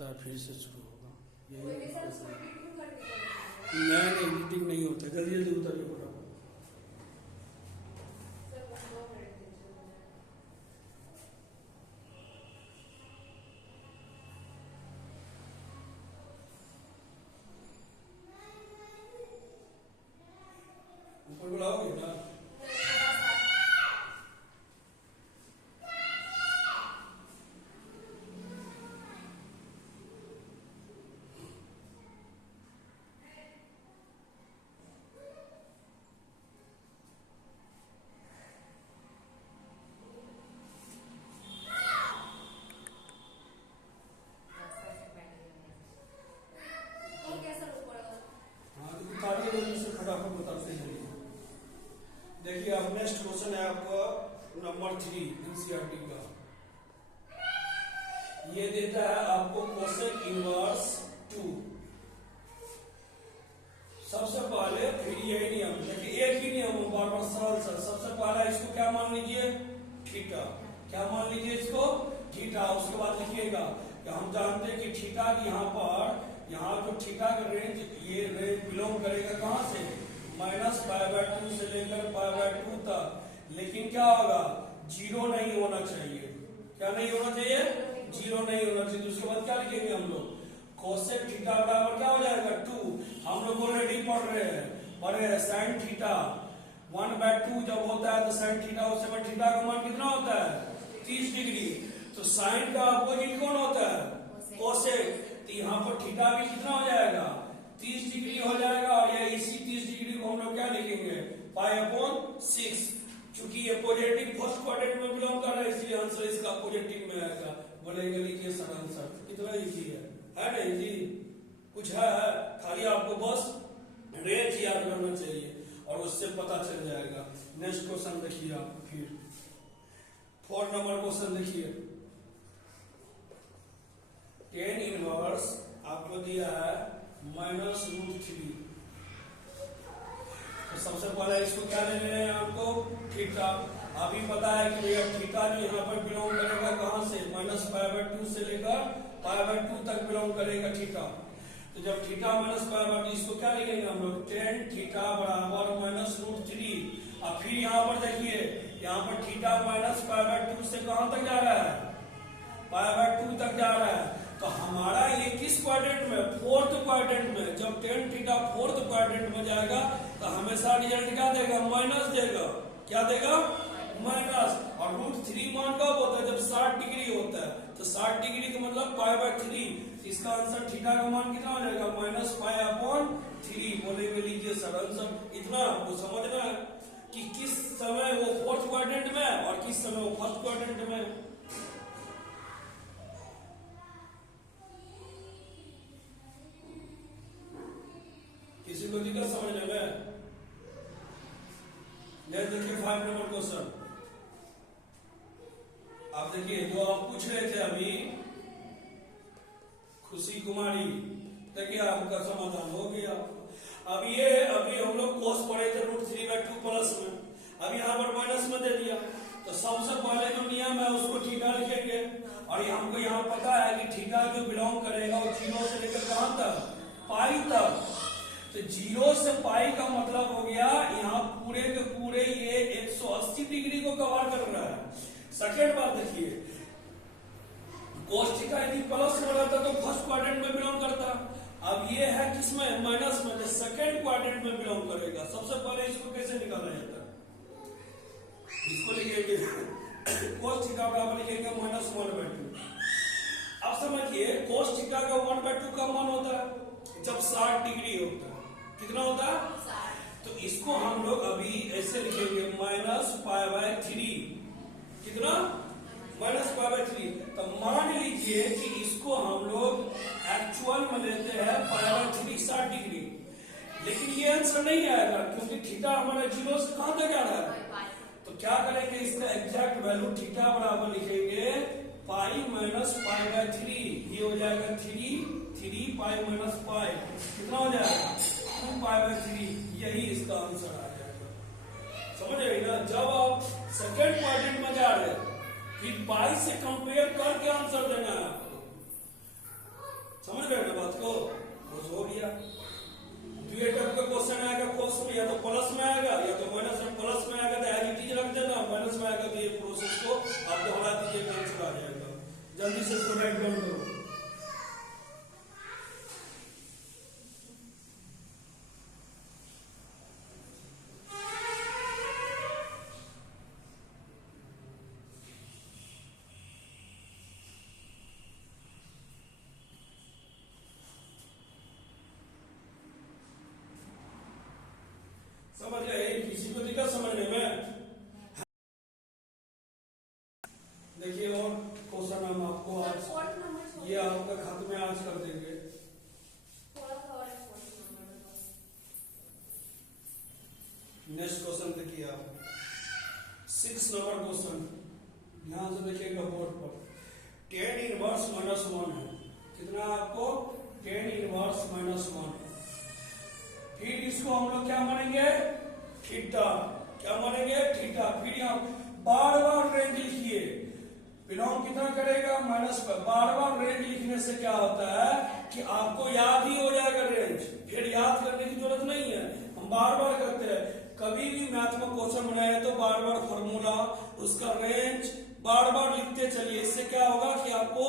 जाता है फिर से शुरू होगा। यही नया एडिटिंग नहीं होता, जल्दी जल्दी उतारिए फटाफट। ऊपर बुलाओगे ना? देखिए अब नेक्स्ट क्वेश्चन है आपका नंबर 3 एनसीईआरटी का। ये देता है आपको कोसेक इनवर्स 2। सबसे पहले फिर यही नियम, देखिए एक ही नियम बार बार सरल सर। सबसे पहला इसको क्या मान लीजिए, थीटा। क्या मान लीजिए इसको, थीटा। उसके बाद लिखिएगा कि हम जानते हैं कि थीटा की यहाँ जो थीटा का रेंज, ये रेंज बिलोंग करेगा कहां से, -π/2 से लेकर π/2 तक। लेकिन क्या होगा, जीरो नहीं होना चाहिए। क्या नहीं होना चाहिए, जीरो नहीं होना चाहिए। उसके बाद क्या लिखेंगे हम लोग, कोसेक थीटा बराबर क्या हो जाएगा 2। हम लोग ऑलरेडी पढ़ रहे हैं साइन थीटा 1/2 जब होता है तो साइन थीटा उससे बड़ा थीटा का मान कितना होता है 30 डिग्री। तो साइन का अपोजिट कौन होता है, कोसेक। तो यहाँ पर थीटा भी कितना हो जाएगा 30 डिग्री हो जाएगा। और ये इसी 30 डिग्री को हम लोग क्या लिखेंगे, π/6। चूंकि ये पॉजिटिव फर्स्ट क्वाड्रेंट में बिलोंग कर रहा है इसलिए आंसर इसका पॉजिटिव में आएगा। बोलेंगे लिखिए सर आंसर कितना इजी है नहीं जी, कुछ है खाली आपको बस रेंज याद करना चाहिए और उससे पता चल जाएगा। नेक्स्ट क्वेश्चन देखिए आप, फिर 4 नंबर क्वेश्चन देखिए। 10 इनवर्स आपको दिया है -√3। तो सबसे पहले इसको क्या लेने हैं आपको, थीटा। अभी पता है कि भैया थीटा जो यहाँ पर बिलोंग करेगा कहां से, -π/2 से लेकर π/2 तक बिलोंग करेगा थीटा। तो जब थीटा -π/2, इसको क्या लिखेंगे हम लोग, 10 थीटा बराबर -√3। अब फिर यहाँ पर देखिए, यहाँ पर थीटा -π/2 से कहां तक जा रहा है, π/2 तक जा रहा है। तो हमारा ये किस क्वाड्रेंट में, फोर्थ क्वाड्रेंट में। जब 10 थीटा फोर्थ क्वाड्रेंट में जाएगा तो हमेशा रिजल्ट क्या देगा, माइनस देगा। क्या देगा, माइनस। और √3 मान कब होता है, जब 60 डिग्री होता है। तो 60 डिग्री का मतलब π/3। इसका आंसर थीटा का मान कितना हो जाएगा, -π/3। बोलेंगे लीजिए सर आंसर। इतना आपको समझना है कि किस समय वो फोर्थ क्वाड्रेंट में और किस समय वो फर्स्ट क्वाड्रेंट में। किसी को दिक्कत समझने में? देखिए 5 नंबर क्वेश्चन। आप देखिए जो आप पूछ रहे थे अभी, खुशी कुमारी, देखिए आपका समाधान हो गया। अभी हम लोग कोस पढ़े थे √3/2 प्लस में, अब यहाँ पर माइनस में दे दिया। तो सबसे पहले जो नियम है उसको थीटा लिखेंगे। और हमको यहाँ पता है कि थीटा जो बिलोंग करेगा वो 0 से लेकर कहां तक, पाई तक। तो 0 से पाई का मतलब हो गया यहाँ पूरे के पूरे ये 180 डिग्री को कवर कर रहा है। सेकेंड बात देखिए, कोस थीटा यदि प्लस में रहता तो फर्स्ट क्वाड्रेंट में बिलोंग करता। अब ये है किसमें, माइनस में, सेकेंड क्वाड्रेंट में बिलोंग करेगा। सबसे पहले इसको कैसे निकाला जाता है, इसको लिखेंगे कोस थीटा बराबर लिखेंगे -1/2। अब समझिए कोस थीटा का 1/2 का मान होता है जब 60 डिग्री होता है। कितना होता है, 60। तो इसको हम लोग अभी ऐसे लिखेंगे -π/3। कितना, -π/3। तो मान लीजिए कि इसको हम लोग एक्चुअल में लेते हैं π/3 60 डिग्री। लेकिन ये आंसर नहीं आएगा क्योंकि थीटा हमारा 0 से कहां तक जा रहा है। तो क्या करेंगे, इसका एग्जैक्ट वैल्यू थीटा बराबर लिखेंगे पाई -π/3। ये हो जाएगा 3 π-π। कितना हो जाएगा, 2π/3। यही इसका आंसर आ जाएगा। समझ रहे ना, जब आप सेकेंड क्वाड्रेंट में जा रहे हैं फिर पाई से कंपेयर करके आंसर देना है आपको। समझ रहे हो बात को? बस हो गया। ये टाइप का क्वेश्चन आएगा कोस में, या तो प्लस में आएगा या तो माइनस में। प्लस में आएगा तो एज इट इज रख देना, माइनस में आएगा तो ये प्रोसेस को आप दोहरा दीजिए, आंसर आ जाएगा। जल्दी से इसको राइट डाउन करो। समझ गए? किसी को दिक्कत समझने में? देखिए और क्वेश्चन हम आपको आज ये आपका खत में आज कर देंगे। नेक्स्ट क्वेश्चन देखिए आप 6 नंबर क्वेश्चन, ध्यान से देखिएगा बोर्ड पर। tan इनवर्स -1 है। कितना आपको? tan inverse -1। फिर इसको हम लोग क्या मानेंगे? थीटा। क्या मानेंगे? थीटा। फिर यहाँ बार बार रेंज लिखिए, बिलोंग कितना करेगा? माइनस पर। बार बार रेंज लिखने से क्या होता है कि आपको याद ही हो जाएगा रेंज, फिर याद करने की जरूरत नहीं है। हम बार बार करते हैं, कभी भी मैथ में क्वेश्चन बनाए तो बार बार फॉर्मूला, उसका रेंज बार बार लिखते चलिए। इससे क्या होगा कि आपको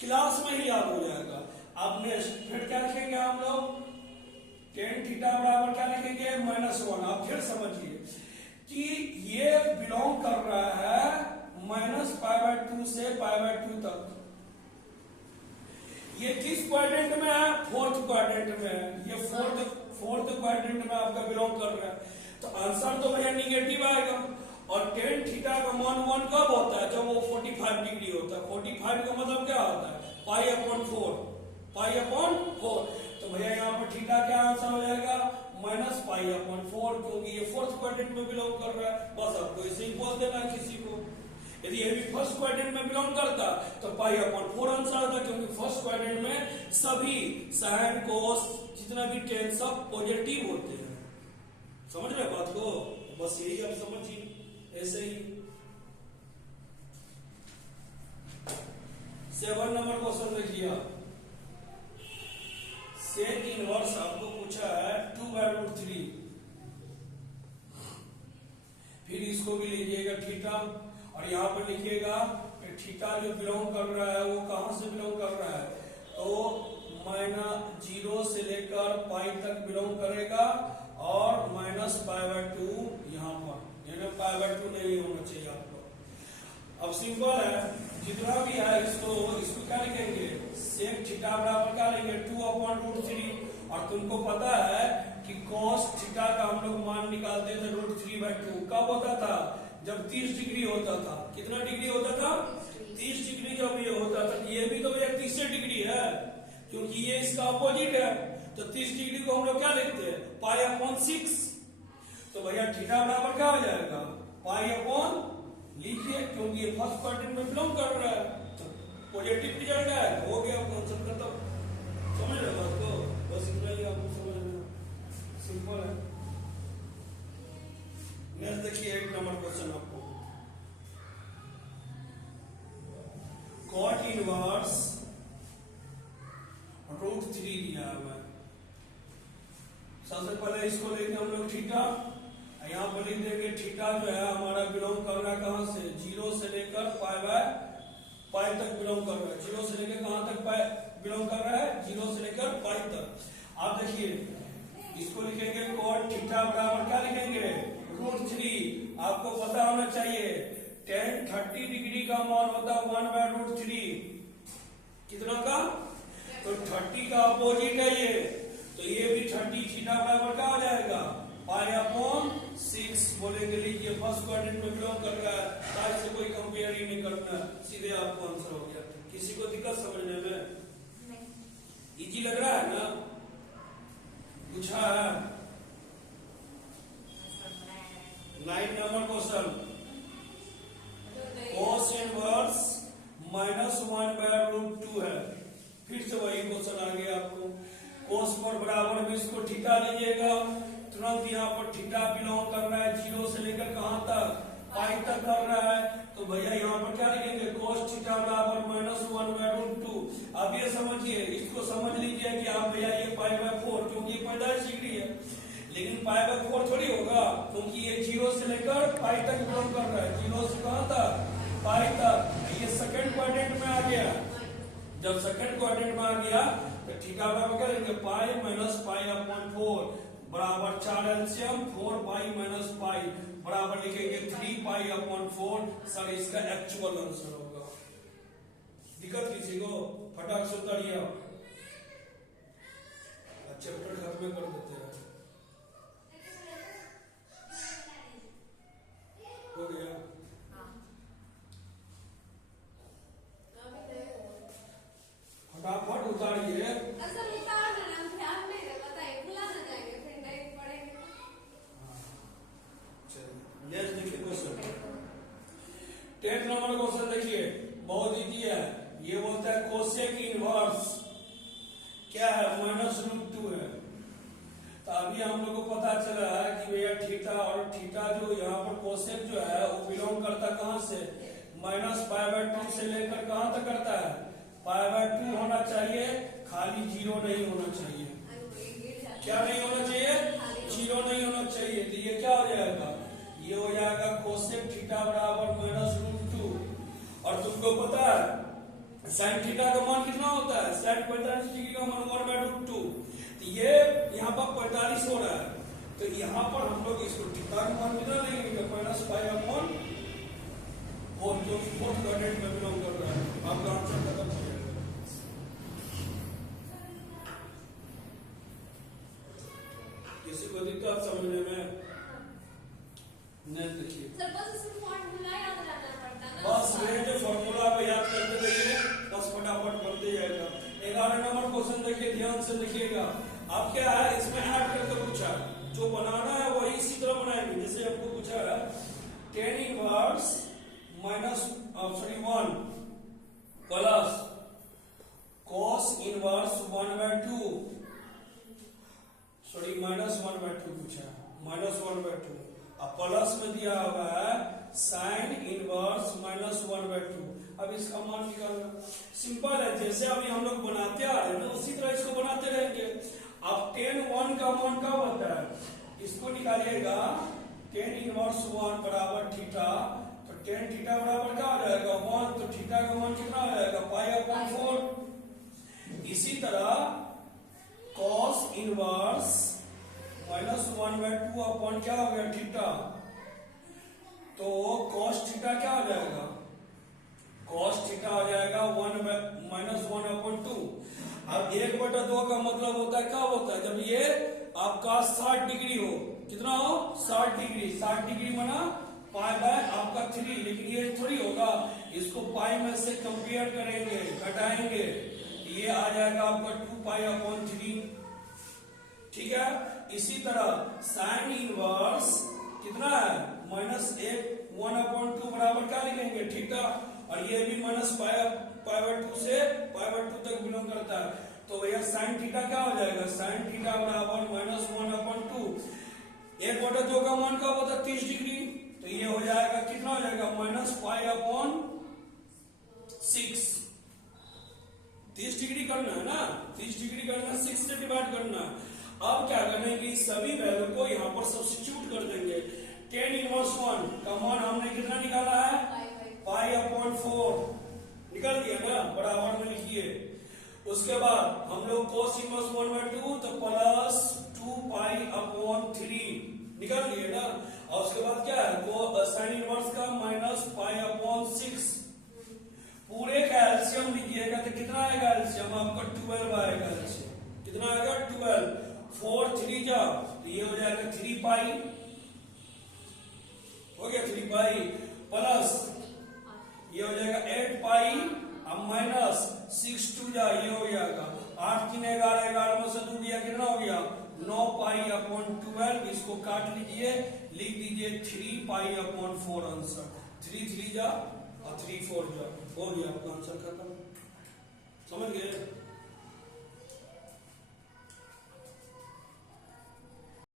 क्लास में ही याद हो जाएगा। अब नेक्स्ट फिर क्या लिखेंगे हम लोग? tan थीटा बराबर क्या लिखेंगे? -1। आप फिर समझिए कि ये बिलोंग कर रहा है -π/2 से π/2 तक। ये किस क्वाड्रेंट में है? 4th क्वाड्रेंट में है। ये फोर्थ क्वाड्रेंट में आपका बिलोंग कर रहा है, तो आंसर तो भैया निगेटिव आएगा। और tan थीटा का मान 1 कब होता है? जब वो 45 डिग्री होता है। 45 का मतलब क्या होता है? π/4। π/4। तो भैया यहाँ पर थीटा क्या आंसर हो जाएगा? -π/4, क्योंकि ये 4th क्वाड्रेंट में बिलोंग कर रहा है। बस आपको ऐसे ही बोल देना है किसी को। यदि ये भी 1st क्वाड्रेंट में बिलोंग करता तो π/4 आंसर आता, क्योंकि 1st क्वाड्रेंट में सभी साइन कोस जितना भी टेन सब पॉजिटिव होते हैं। समझ रहे बात को? बस यही आप समझिए ऐसे ही। 7 नंबर क्वेश्चन देखिए आप। सेक इनवर्स आपको पूछा है 2/√3। फिर इसको भी लीजिएगा थीटा, और यहाँ पर लिखिएगा थीटा जो बिलोंग कर रहा है वो कहां से बिलोंग कर रहा है? तो -0 से लेकर पाई तक बिलोंग करेगा, और -π/2 यहाँ पर, यानी π/2 नहीं होना चाहिए आपको। अब सिंपल है, जितना भी है इसको क्या लिखेंगे? सेक थीटा बराबर क्या लेंगे? 2/√3। और तुमको पता है कि cos थीटा का हम लोग मान निकालते थे √3/2। कब होता था? जब 30 डिग्री होता था। कितना डिग्री होता था? 30 डिग्री जब ये होता था। ये भी तो भैया 30 डिग्री है, क्योंकि ये इसका अपोजिट है। तो 30 डिग्री को हम लोग क्या लिखते हैं? π/6। तो भैया थीटा बराबर क्या हो जाएगा? π/, लीजिए, क्योंकि ये 1st क्वाड्रेंट में बिलोंग कर रहा है, तो पॉजिटिव रिजल्ट है, हो गया कॉन्सेप्ट खत्म। समझ रहे बात को? बस इतना ही आपको समझना, सिंपल है। नेक्स्ट देखिए 8 नंबर क्वेश्चन आपको। कॉट इनवर्स √3 दिया हुआ है। सबसे पहले इसको लेंगे हम लोग थीटा। यहाँ पर लिख देंगे थीटा जो है हमारा बिलोंग कर रहा है कहां से? 0 से लेकर पाई तक बिलोंग कर रहा है। 0 से लेकर कहां तक बिलोंग कर रहा है? 0 से लेकर पाई तक। आप देखिए इसको लिखेंगे कॉट थीटा बराबर क्या लिखेंगे? √3। आपको पता होना चाहिए tan 30 डिग्री का मान होता है 1/√3। कितना का? तो 30 का अपोजिट है ये, तो ये भी 30 थीटा बराबर क्या हो जाएगा? π/6 बोलेंगे। लीजिए 1st क्वाड्रेंट में बिलोंग कर रहा है, साइड से कोई कंपेयर ही नहीं करना, सीधे आपको आंसर हो गया। किसी को दिक्कत समझने में? इजी लग रहा है ना? पूछा है 9 नंबर क्वेश्चन। cos इनवर्स -1/√2 है। फिर से वही क्वेश्चन आ गया आपको। cos पर बराबर में इसको थीटा लीजिएगा, तुरंत यहाँ पर थीटा बिलोंग कर रहा है 0 से लेकर कहां तक? पाई तक कर रहा है, तो भैया यहाँ पर क्या लिखेंगे, cos थीटा बराबर -1/√2। अब ये समझिए, इसको समझ लीजिए कि आप भैया ये π/4, क्योंकि ये 45 डिग्री है, लेकिन π/4 थोड़ी होगा, क्योंकि ये 0 से लेकर पाई तक बिलोंग कर रहा है। 0 से कहां तक, पाई तक। ये सेकंड क्वाड्रेंट में आ गया। जब सेकंड क्वाड्रेंट में आ गया तो थीटा बराबर क्या लिखेंगे, पाई माइनस π/4 बराबर 4 एलसीएम 4 पाई माइनस पाई बराबर लिखेंगे 3 π/4। सर इसका एक्चुअल आंसर होगा। दिक्कत किसी को, फटाक से उतारिए। चैप्टर खत्म कर देते हैं। हो गया, फटाफट उतारिए। देखिए क्वेश्चन 10 नंबर क्वेश्चन देखिए, बहुत इजी है। ये बोलता है कोसेक इनवर्स क्या है, -√2 है। तो अभी हम लोग को पता चला है कि भैया थीटा, और थीटा जो यहाँ पर कोसेक जो है वो बिलोंग करता कहाँ से, -π/2 से लेकर कहाँ तक करता है, π/2 होना चाहिए, खाली 0 नहीं होना चाहिए। क्या नहीं होना चाहिए, 0 नहीं होना चाहिए। तो ये क्या हो जाएगा, ये हो जाएगा कोसेक थीटा बराबर -√2। और तुमको पता है साइन थीटा का मान कितना होता है, साइन 45 डिग्री का मान 1/√2। तो ये यहाँ पर 45 हो रहा है, तो यहाँ पर हम लोग इसको थीटा का मान कितना लेंगे, -π/4, जो फोर्थ क्वाड्रेंट में बिलोंग कर रहा है। आपका आंसर खत्म हो जाएगा। किसी को दिक्कत समझने में नहीं, देखिए बस ये जो फॉर्मूला को याद करते रहिए, बस फटाफट बनते जाएगा। 11 नंबर क्वेश्चन देखिए, ध्यान से लिखिएगा। अब क्या है, इसमें ऐड करके पूछा है, जो बनाना है वही इसी तरह बनाएंगे जैसे आपको पूछा है। 10 inverse -1 plus cos inverse 1/2, sorry -1/2 पूछा, -1/2। अब प्लस में दिया हुआ है साइन इनवर्स -1/2। अब इसका मान निकालना सिंपल है, जैसे अभी हम लोग बनाते आ रहे हैं उसी तरह इसको बनाते रहेंगे। अब 10 का मान क्या होता है, इसको निकालिएगा। 10 इनवर्स 1 बराबर थीटा, तो 10 थीटा बराबर क्या हो जाएगा, 1, तो थीटा का मान कितना हो जाएगा, π/4। इसी तरह cos इनवर्स -1/2 अपॉन क्या हो गया, थीटा, तो cos थीटा क्या हो जाएगा, cos थीटा हो जाएगा -1/2। अब 1/2 का मतलब होता है क्या होता है, जब ये आपका 60 डिग्री हो, कितना हो, 60 डिग्री। 60 डिग्री माना आपका 3, लेकिन ये थोड़ी होगा, इसको पाई में से कंपेयर करेंगे, घटाएंगे, ये आ जाएगा आपका 2π/3। ठीक है। इसी तरह साइन इनवर्स कितना है, -1/2 बराबर क्या लिखेंगे, थीटा, और ये भी -π/2 से π/2 तक बिलोंग करता है। तो भैया साइन थीटा क्या हो जाएगा, साइन थीटा बराबर -1/2। 1/2 का मान क्या होता है, 30 डिग्री, तो ये हो जाएगा कितना हो जाएगा, -π/6। 30 डिग्री करना है ना, 30 डिग्री करना, 6 से डिवाइड करना है। अब क्या करेंगे, सभी वैल्यू को यहाँ पर सब्स्टिट्यूट कर देंगे। 10 इनवर्स 1 का मान हमने कितना निकाला है, π/4 निकल गया ना, बराबर में लिखिए। उसके बाद हम लोग cos इनवर्स 1/2, तो प्लस 2π/3 निकल गया ना। और उसके बाद क्या है, साइन इनवर्स का -π/6। पूरे का एलसीएम लीजिएगा तो कितना आएगा, एलसीएम आपका 12 आएगा। एलसीएम कितना आएगा, 12। 4 3 जा, तो ये हो जाएगा 3π, हो गया 3π, प्लस ये हो जाएगा 8π, अब माइनस 6 2 जा, ये हो जाएगा 8 3 11, 11 में से 2 दिया, कितना हो गया, 9π/12। इसको काट लीजिए, लिख दीजिए 3π/4 आंसर। 3 3 जा और 3 4 जा, हो गया आपका आंसर खत्म। समझ गए।